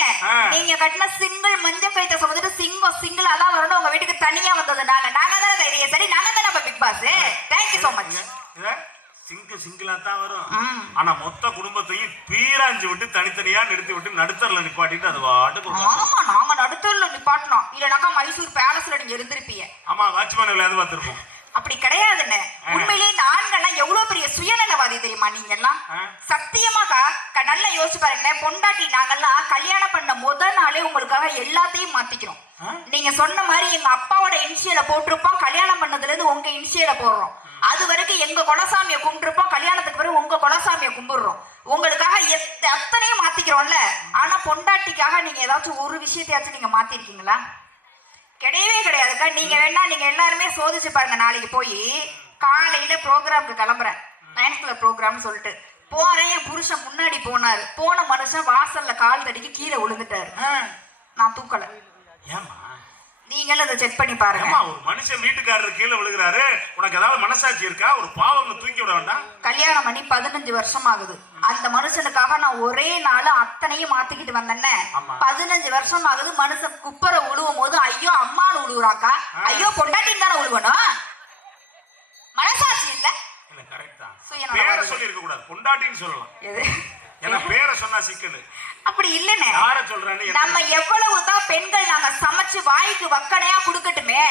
நீங்க கட்டின சிங்கிள் மஞ்சள் கைத்த சொல்லிட்டு சிங்கிள் அதான் வரணும். உங்க வீட்டுக்கு தனியா வந்தது நாங்க. நாங்க தானே தைரியம். சரி, நாங்க தானே Bigg Boss. Thank you so much. சிங்கிளா தான் வரும். ஆனா மொத்த குடும்பத்தையும் பீராஞ்சு விட்டு தனித்தனியா நிறுத்தி விட்டு நடுத்தர்ல நிப்பாட்டிட்டு அது வாட்டுக்கு. ஆமா, நாங்க நடுத்தர்ல நிப்பாட்டணும். இல்லனாக்கா மைசூர் பேலஸ்ல நீங்க இருந்திருப்பீங்க. ஆமா, வாட்ச்மேன் விளையாடு பார்த்திருப்போம். அப்படி கிடையாதுன்னு. உண்மையிலேயே இந்த ஆண்கள்லாம் எவ்வளவு பெரிய சுயநலவாதி தெரியுமா? நீங்க எல்லாம் சத்தியமாக்கா நல்லா யோசிச்சு பாருங்க. பொண்டாட்டி நாங்கெல்லாம் கல்யாணம் பண்ண முதல் நாளே உங்களுக்காக எல்லாத்தையும் மாத்திக்கிறோம். நீங்க சொன்ன மாதிரி எங்க அப்பாவோட இனிஷியலை போட்டிருப்போம். கல்யாணம் பண்ணதுல இருந்து உங்க இனிஷியலை போடுறோம். அது வரைக்கும் எங்க குலசாமியை கும்பிட்டுருப்போம். கல்யாணத்துக்கு பிறகு உங்க குலசாமியை கும்பிடுறோம். உங்களுக்காக அத்தனையும் மாத்திக்கிறோம்ல. ஆனா பொண்டாட்டிக்காக நீங்க ஏதாச்சும் ஒரு விஷயத்தையாச்சும் நீங்க மாத்திருக்கீங்களா? கிடையவே கிடையாதுக்கா. நீங்க வேணா நீங்க எல்லாருமே சோதிச்சு பாருங்க. நாளைக்கு போய் காலையில ப்ரோக்ராமுக்கு கிளம்புறேன், 9th club ப்ரோக்ராம்னு சொல்லிட்டு போறேன். என் புருஷன் முன்னாடி போனாரு. போன மனுஷன் வாசல்ல கால் தடிக்கு கீழே விழுந்துட்டாரு. நான் தூக்கல. ஏமா? நீங்களும் அதை செக் பண்ணி பாருங்க. ஒரு மனுஷன் வீட்டுக்காரர் கீழே விழுகிறாரு, உனக்கு ஏதாவது மனசாட்சி இருக்கா? ஒரு பாவம் தூக்கி விட வேண்டாம்? கல்யாணம் பண்ணி 15 வருஷம் ஆகுது. அந்த மனுஷனுக்காக நான் ஒரே நாள் அத்தனையும் மாத்திக்கிட்டு வந்தேன்னே. 15 வருஷம் ஆகுது. மனுஷன் குப்பரை உழுவும் போது ஐயோ அம்மானு உழுவுறாக்கா, ஐயோ பொண்டாட்டின்னு தானே உழுவணும். மனசாட்சி இல்ல. கரெக்ட் தான். பேரை சொல்லி இருக்க கூடாது, பொண்டாட்டின்னு சொல்லலாம். ஏன்னா பேரை சொன்னா சிக்கல். அப்படி இல்லனே. யார சொல்றானே? நம்ம எவ்வளவுதான் பெண்கள் நாங்க சமைச்சு வாய்க்கு வக்கணையா குடுக்கட்டுமே,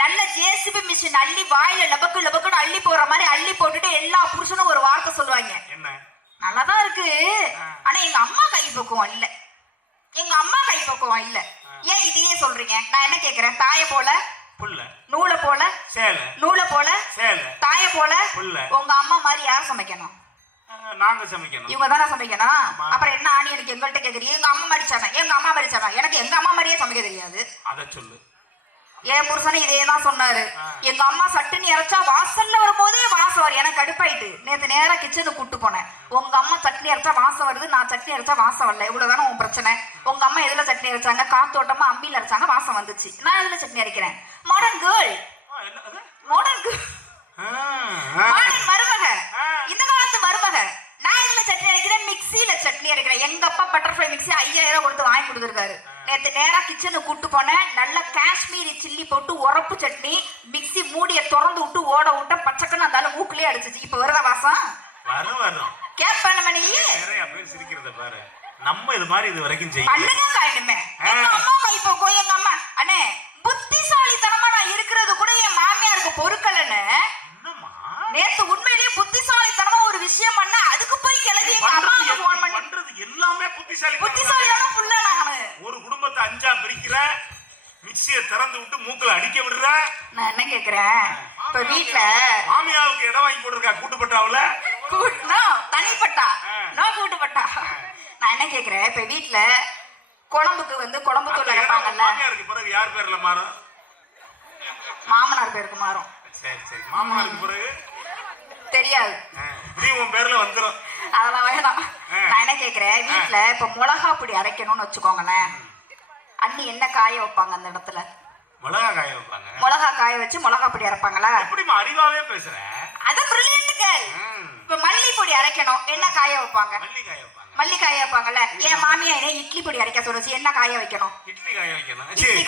நல்ல ஜேசிபி மிஷின் அள்ளி வாயில லபக்கு லபக்குன்னு அள்ளி போற மாதிரி அள்ளி போட்டுட்டு எல்லா புருஷனும் ஒரு வார்த்தை சொல்லுவாங்க. என்ன? நல்லாதான் இருக்கு, ஆனா எங்க அம்மா கை பக்குவம் இல்ல, எங்க அம்மா கை பக்குவம் இல்ல. ஏன் இதையே சொல்றீங்க? நான் என்ன கேக்குறேன்? தாய போல புள்ள, நூலை போல சேல, நூலை போல சேல, தாய போல புள்ள. உங்க அம்மா மாதிரி யார் சமைக்கணும்? நாங்க சமைக்கணும். இவங்க தானே சமைக்கணும். அப்புறம் என்ன ஆணி எனக்கு எங்கள்கிட்ட கேக்குறீங்க? எங்க அம்மா மடிச்சாங்க, எங்க அம்மா மடிச்சாங்க. எனக்கு எங்க அம்மா மாதிரியே சமைக்க தெரியாது. அத சொல்லு. என் புருஷனை இதே தான் சொன்னாரு. எங்க அம்மா சட்டுன்னு இறைச்சா வாசல்ல வரும்போதே வாசம் வரும். எனக்கு கடுப்பாயிட்டு நேத்து நேரா கிச்சனுக்கு கூட்டு போனேன். உங்க அம்மா சட்னி அரைச்சா வாசம் வருது, நான் சட்னி அரைச்சா வாசம் வரல. இவ்வளவுதானே உன் பிரச்சனை. உங்க அம்மா எதுல சட்னி அரைச்சாங்க? காத்தோட்டமா அம்மியில அரைச்சாங்க, வாசம் வந்துச்சு. நான் எதுல சட்னி அரைக்கிறேன்? Modern girl, modern girl, modern மருமக, இந்த காலத்து மருமக. நான் எதுல சட்னி அரைக்கிறேன்? மிக்சியில சட்னி அரைக்கிறேன். எங்க அப்பா பட்டர்ஃப்ளை மிக்சி 5000 கொடுத்து வாங்கி கொடுத்துருக்காரு. நேத்து நேரா கிச்சனுக்கு கூட்டு போனேன். நல்ல காஷ்மீரி சில்லி போட்டு உரப்பு சட்னி, மிக்ஸி மூடிய திறந்து விட்டு ஓட விட்ட பச்சைக்கன்னு அந்த மூக்குலயே அடிச்சிச்சு. இப்ப வருதா வாசம்? வரும் கேப்ப மணி நிறைய பேர் சிரிக்கிறத பாரு. நம்ம இது மாதிரி இது வரைக்கும் செய்ய பண்ணுங்க காயணுமே. எங்க அம்மா இப்போ போய் எங்க அம்மா அண்ணே புத்திசாலித்தனமா நான் இருக்கிறது கூட என் மாமியாருக்கு பொறுக்கலன்னு நேத்து உண்மையிலேயே புத்திசாலித்தனமா ஒரு விஷயம் பண்ண அதுக்கு போய் கிளம்பி எங்க அம்மாவுக்கு போன் பண்ணி பண்றது எல்லாமே புத்திசாலியான புள்ள நானு. ஒரு குடும்பத்தை 5ஆ பிரிக்கிற, மிக்ஸியை திறந்து விட்டு மூக்குல அடிக்க விடுற. நான் என்ன கேக்குறேன், இப்ப வீட்ல மாமியாவுக்கு இடம் வாங்கி போட்டுருக்கா கூட்டுப்பட்டாவுல தனிப்பட்டா நான் கூட்டுப்பட்டா. நான் என்ன கேக்குறேன், இப்ப வீட்ல குழம்புக்கு குழம்பு தூள் அரைப்பாங்கல்ல. மாமியாருக்கு பிறகு யார் பேர்ல மாறும்? மாமனார் பேருக்கு மாறும். சரி மாமனாருக்கு பிறகு தெரியாது, நீ உன் பேர்ல வந்துரும். அதெல்லாம் வேணாம். நான் என்ன கேக்குறேன், வீட்ல இப்ப மிளகா பொடி அரைக்கணும்னு வச்சுக்கோங்களேன், அண்ணி என்ன காய வைப்பாங்க அந்த இடத்துல? மிளகா காய வைப்பாங்க. மிளகா காய வச்சு மிளகா பொடி அரைப்பாங்களா? எப்படிமா அறிவாவே பேசுற? அது பிரில்லியன்ட் கேர்ள். இப்ப மல்லி பொடி அரைக்கணும், என்ன காய வைப்பாங்க? மல்லி காய வைப்பாங்க. மல்லி காய வைப்பாங்கல்ல. என் மாமியா என்ன இட்லி பொடி அரைக்க சொல்லுச்சு, என்ன காய வைக்கணும்? இட்லி காய வைக்கணும். இட்லி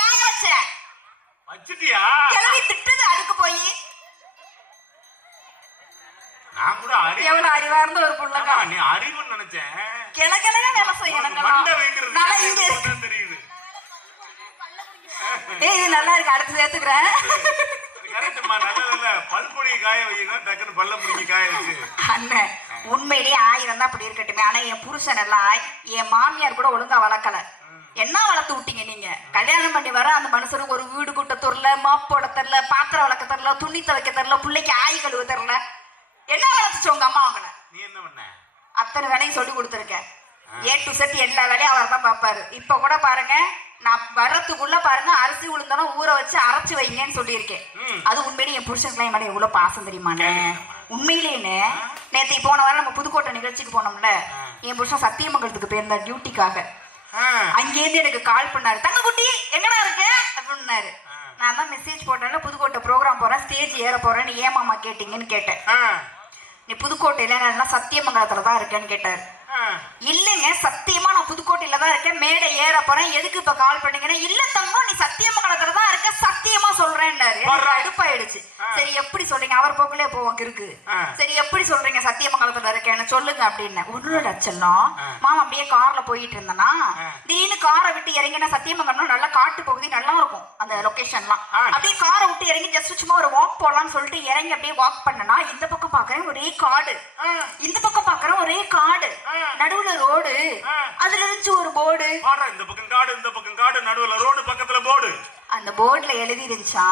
காய வச்சேன். வச்சிட்டியா? கிளவி திட்டுது அதுக்கு போய். நான் கூட எவ்வளவு அறிவா இருந்த ஒரு புள்ளக்கா. நீ அறிவுன்னு நினைச்சேன். கிளக்கிழங்க வேலை செய்யணும். நல்லா இங்க தெரியுது. இது நல்லா இருக்கு, அடுத்து சேர்த்துக்கிறேன். பல்பொடி காய வைக்கணும், டக்குன்னு பல்ல முடிஞ்சு காய வச்சு. அண்ணன் உண்மையிலேயே 1000 தான் அப்படி இருக்கட்டுமே. ஆனா என் புருஷன் எல்லாம் என் மாமியார் கூட ஒழுங்கா வளர்க்கல. என்ன வளர்த்து விட்டீங்க நீங்க? கல்யாணம் பண்ணி வர அந்த மனுஷனுக்கு ஒரு வீடு கூட்ட தெரியல, மாப் போட தெரியல, பாத்திரம் வளர்க்க தெரியல, துணி துவைக்க தெரியல, பிள்ளைக்கு ஆய் கழுவ தெரியல. என்ன வளர்த்துச்சு உங்க அம்மா அவங்கள? நீ என்ன பண்ண? அத்தனை வேலையும் சொல்லி கொடுத்துருக்கேன். A to Z எல்லா வேலையும் அவர் தான் பார்ப்பாரு. இப்ப கூட பாருங்க, நான் வரத்துக்குள்ள பாருங்க அரிசி உளுந்தனும் ஊற வச்சு அரைச்சு வைங்கன்னு சொல்லியிருக்கேன். அது உண்மையிலேயே என் புருஷனுக்கு மேடம் எவ்வளவு பாசம் தெரியுமாண்ணே. உண்மையிலேயே நேற்று போன வாரம் நம்ம புதுக்கோட்டை நிகழ்ச்சிக்கு போனோம்ல, என் புருஷன் சத்தியமங்கலத்துக்கு போயிருந்தார் டியூட்டிக்காக. அங்கேருந்து எனக்கு கால் பண்ணாரு, தங்க குட்டி எங்கடா இருக்கு அப்படின்னாரு. நான் தான் மெசேஜ் போட்டேன்ல, புதுக்கோட்டை ப்ரோக்ராம் போறேன், ஸ்டேஜ் ஏற போறேன், நீ ஏமாமா கேட்டீங்கன்னு கேட்டேன். நீ புதுக்கோட்டையில நான் சத்தியமங்கலத்துல தான் இருக்கேன்னு கேட்டாரு. இல்லைங்க சத்தியமா நான் புதுக்கோட்டையில தான் இருக்கேன், மேடை ஏற போறேன், எதுக்கு இப்ப கால் பண்ணீங்கன்னா, இல்ல தங்கம் நீ சத்தியமங்கலத்துல தான் இருக்க, சத்தியமா சொல்றேன்னாரு. அடுப்பாயிடுச்சு. சரி எப்படி சொல்றீங்க, அவர் போக்குள்ளே போவாங்க இருக்கு. சரி எப்படி சொல்றீங்க சத்தியமங்கலத்துல இருக்கேன்னு சொல்லுங்க அப்படின்னு. 1 லட்சம் மாமா அப்படியே கார்ல போயிட்டு இருந்தேன்னா, திடீர்னு காரை விட்டு இறங்கினா சத்தியமங்கலம் நல்லா காட்டு பகுதி நல்லா இருக்கும் அந்த லொகேஷன்லாம். அப்படியே காரை விட்டு இறங்கி ஜஸ்ட் சும்மா ஒரு வாக் போடலாம்னு சொல்லிட்டு இறங்கி அப்படியே வாக் பண்ணனா, இந்த பக்கம் பாக்குறேன் ஒரே காடு, இந்த பக்கம் பாக்குறேன் ஒரே காடு, நடுவுல ரோடு, அதுல இருந்துச்சு ஒரு போர்டு. இந்த பக்கம் காடு, இந்த பக்கம் காடு, நடுவுல ரோடு, பக்கத்துல போர்டு. அந்த போர்டுல எழுதி இருந்துச்சா,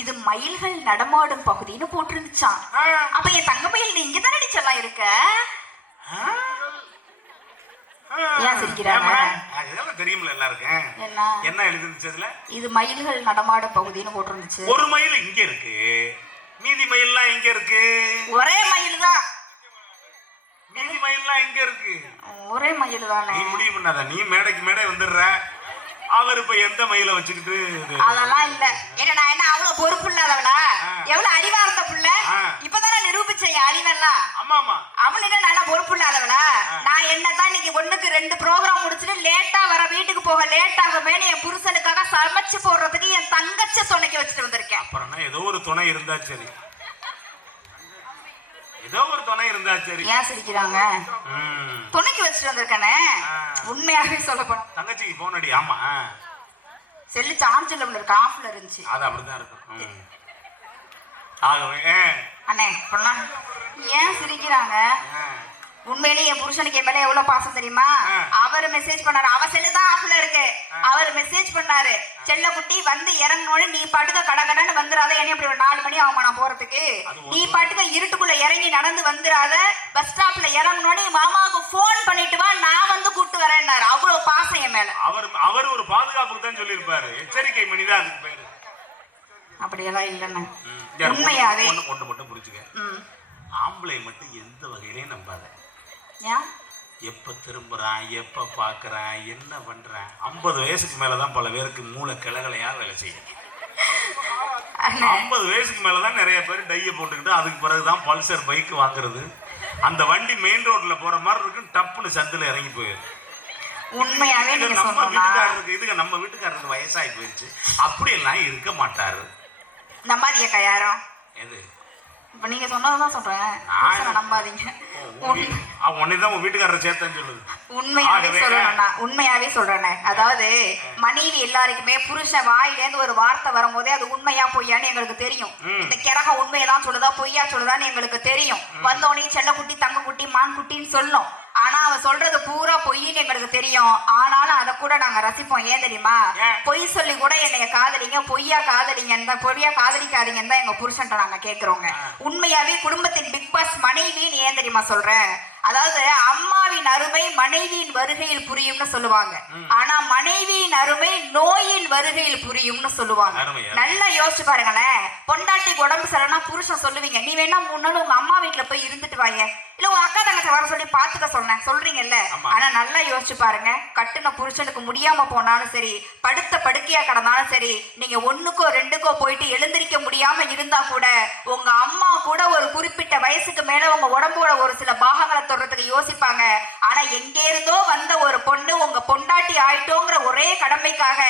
இது மயில்கள் நடமாடும் பகுதின்னு போட்டு இருந்துச்சான். அப்ப என் தங்க மயில் இங்க தானே அடிச்செல்லாம் இருக்க. ஏன் சிரிக்கிறாங்க? அதெல்லாம் தெரியும்ல எல்லாருக்கும். என்ன எழுதி இருந்துச்சு அதுல? இது மயில்கள் நடமாடும் பகுதின்னு போட்டு இருந்துச்சு. ஒரு மயில் இங்க இருக்கு, மீதி மயில்லாம் எங்க இருக்கு? ஒரே மயில் தான். மீதி மயில்லாம் எங்க இருக்கு? ஒரே மயில் தானே. நீ முடிவு பண்ணாத, நீ மேடைக்கு மேடை வந்துடுற. அவர் இப்ப எந்த மயில வச்சுக்கிட்டு? அதெல்லாம் இல்ல. ஏன்னா நான் என்ன அவ்வளவு பொறுப்பு இல்லாதவளா? எவ்வளவு அறிவா இருந்த புள்ள, இப்பதானே நிரூபிச்சேன் அறிவெல்லாம். ஆமா ஆமா. அவனுக்கு நான் பொறுப்பு இல்லாதவளா? நான் என்னதான் இன்னைக்கு 1க்கு 2 ப்ரோக்ராம் முடிச்சுட்டு லேட்டா வர, வீட்டுக்கு போக லேட் ஆகுமேனு என் புருஷனுக்காக சமைச்சு போடுறதுக்கு என் தங்கச்சி துணைக்கு வச்சுட்டு வந்திருக்கேன். அப்புறம் ஏதோ ஒரு துணை இருந்தா சரி, ஏதோ ஒரு துணை இருந்தா சரி. ஏன் சிரிக்கிறாங்க? துணைக்கு வச்சுட்டு வந்திருக்கானே. உண்மையாவே சொல்ல போனா தங்கச்சிக்கு போன் அடி. ஆமா, செல்லு சார்ஜ்ல இருக்கு, ஆஃப்ல இருந்துச்சு. அது அப்படிதான் இருக்கும். ஆகவே அண்ணே பொண்ணா ஏன் சிரிக்கிறாங்க? உண்மையிலேயே என் புருஷனுக்கு என் மேல எவ்வளவு பாசம் தெரியுமா? அவர் மெசேஜ் பண்ணாரு, அவ செல்லுதான் ஆஃப்ல இருக்கு, அவர் மெசேஜ் பண்ணாரு, செல்ல குட்டி வந்து இறங்கணும்னு நீ பாட்டுக்க கடகடன்னு வந்துடாத, என்ன இப்படி ஒரு 4 மணி ஆகுமா நான் போறதுக்கு, நீ பாட்டுக்க இருட்டுக்குள்ள இறங்கி நடந்து வந்துடாத, பஸ் ஸ்டாப்ல இறங்கணும்னு மாமாவுக்கு போன் பண்ணிட்டு வா, நான் வந்து கூட்டு வரேன்னாரு. அவ்வளவு பாசம் என் மேல. அவர் ஒரு பாதுகாப்புக்கு தான் சொல்லி இருப்பாரு, எச்சரிக்கை மணிதான் அதுக்கு பேரு. அப்படியெல்லாம் இல்லைன்னு உண்மையாவே ஒன்று மட்டும் புரிச்சுக்க, ஆம்பளை மட்டும் எந்த வகையிலையும் நம்பாத. எப்ப திரும்புறான், எப்ப பாக்குறான், என்ன பண்றான். 50 வயசுக்கு மேலதான் பல பேருக்கு மூளை கிளகலையா வேலை செய்யும். 50 வயசுக்கு மேலதான் நிறைய பேர் டைய போட்டுக்கிட்டு அதுக்கு பிறகுதான் பல்சர் பைக் வாங்குறது. அந்த வண்டி மெயின் ரோட்ல போற மாதிரி இருக்கும், டப்புன்னு சந்தில இறங்கி போயிடும். உண்மையாவே இது நீங்க நம்ம சொன்னா வீட்டுக்காரருக்கு நம்ம வீட்டுக்காரருக்கு வயசாகி போயிடுச்சு. அப்படியெல்லாம் இருக்க மாட்டாரு. நம்பாதீங்க யாரும். எது இப்ப நீங்க சொன்னதான் சொல்றேன். நம்பாதீங்க. உன்னைதான் உன் வீட்டுக்காரரை சேர்த்தேன்னு சொல்லுது. உண்மையாவே சொல்றேன். அதாவது மனைவி எல்லாருக்குமே புருஷன் வாயிலேருந்து ஒரு வார்த்தை வரும்போதே அது உண்மையா பொய்யான்னு எங்களுக்கு தெரியும். இந்த கிரகம் உண்மையதான் சொல்லுதா பொய்யா சொல்லுதான்னு எங்களுக்கு தெரியும். வந்தோடனே செல்லக்குட்டி தங்கக்குட்டி மான் குட்டின்னு சொல்லும். ஆனா அவன் சொல்றது பூரா பொய்ன்னு எங்களுக்கு தெரியும். ஆனாலும் அதை கூட நாங்க ரசிப்போம். ஏன் தெரியுமா? பொய் சொல்லி கூட என்னைய காதலிங்க, பொய்யா காதலிங்க, பொய்யா காதலிக்காதீங்கன்னு தான் எங்க புருஷன்ட்ட நாங்க கேக்குறோங்க. உண்மையாவே குடும்பத்தின் பிக் பாஸ் மனைவின்னு ஏன் தெரியுமா சொல்றேன்? அதாவது அம்மாவின் அருமை மனைவியின் வருகையில் புரியும்னு சொல்லுவாங்க. ஆனா மனைவியின் அருமை நோயின் வருகையில் புரியும்னு சொல்லுவாங்க. நல்லா யோசிச்சு பாருங்களேன். பொண்டாட்டிக்கு உடம்பு சரியில்லைன்னா புருஷன் சொல்லுவீங்க, நீ வேணா 3 நாள் உங்க அம்மா வீட்டுல போய் இருந்துட்டு வாங்க, இல்ல உங்க அக்கா தங்கச்சி வர சொல்லி பாத்துக்க சொன்னேன் சொல்றீங்கல்ல. ஆனா நல்லா யோசிச்சு பாருங்க. கட்டுன புருஷனுக்கு முடியாம போனாலும் சரி, படுத்த படுக்கையா கிடந்தாலும் சரி, நீங்க 1க்கோ 2க்கோ போயிட்டு எழுந்திருக்க முடியாம இருந்தா கூட உங்க அம்மா கூட ஒரு குறிப்பிட்ட வயசுக்கு மேல உங்க உடம்போட ஒரு சில பாகங்களை தொடுறதுக்கு யோசிப்பாங்க. ஆனா எங்க இருந்தோ வந்த ஒரு பொண்ணு உங்க பொண்டாட்டி ஆயிட்டோங்கிற ஒரே கடமைக்காக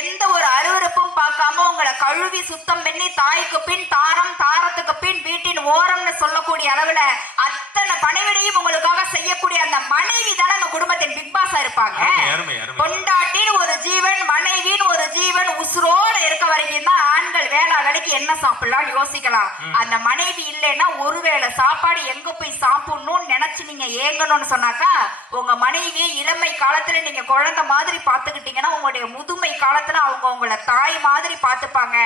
எந்த ஒரு அருவருப்பும் பார்க்காம உங்களை கழுவி சுத்தம் பண்ணி தாய்க்கு பின் தாரம் தாரத்துக்கு பின் வீட்டின் ஓரம்னு சொல்லக்கூடிய அளவுல அத்தனை பணிவிடையும் உங்களுக்காக செய்யக்கூடிய அந்த மனைவி தானே நம்ம குடும்பத்தின் பிக் பாஸா இருப்பாங்க. பொண்டாட்டின் ஒரு ஜீவன், மனைவின் ஒரு ஜீவன் உசுரோட இருக்க வரைக்கும் தான் ஆண்கள் வேளா வேலைக்கு என்ன சாப்பிடலாம் யோசிக்கலாம். அந்த மனைவி இல்லைன்னா ஒருவேளை சாப்பாடு எங்க போய் சாப்பிடணும்னு நினைச்சு நீங்க ஏங்கணும்னு சொன்னாக்கா உங்க மனைவியை இளமை காலத்துல நீங்க குழந்தை மாதிரி பாத்துக்கிட்டீங்கன்னா உங்களுடைய முதுமை காலத்துல அவங்க உங்களை தாய் மாதிரி பாத்துப்பாங்க.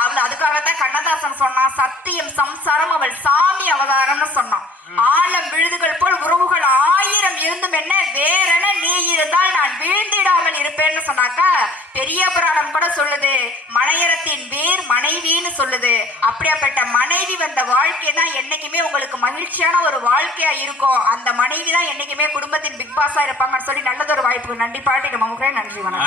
அவள் அதுக்காகத்தான் கண்ணதாசன் சொன்னான், சத்தியம் சம்சாரம் அவள் சாமி அவதாரம்னு சொன்னான். ஆழம் விழுதுகள் போல் உறவுகள் 1000 இருந்தும் என்ன வேறென நீ இருந்தால் நான் வீழ்ந்திடாமல் இருப்பேன்னு சொன்னாக்கா பெரிய புராணம் கூட சொல்லுது, மனையறத்தின் வேர் மனைவின்னு சொல்லுது. அப்படியாப்பட்ட மனைவி வந்த வாழ்க்கை தான் என்னைக்குமே உங்களுக்கு மகிழ்ச்சியான ஒரு வாழ்க்கையா இருக்கும். அந்த மனைவி தான் என்னைக்குமே குடும்பத்தின் பிக் பாஸா இருப்பாங்கன்னு சொல்லி நல்லதொரு வாய்ப்புக்கு நன்றி பாட்டி நம்ம நன்றி வணக்கம்.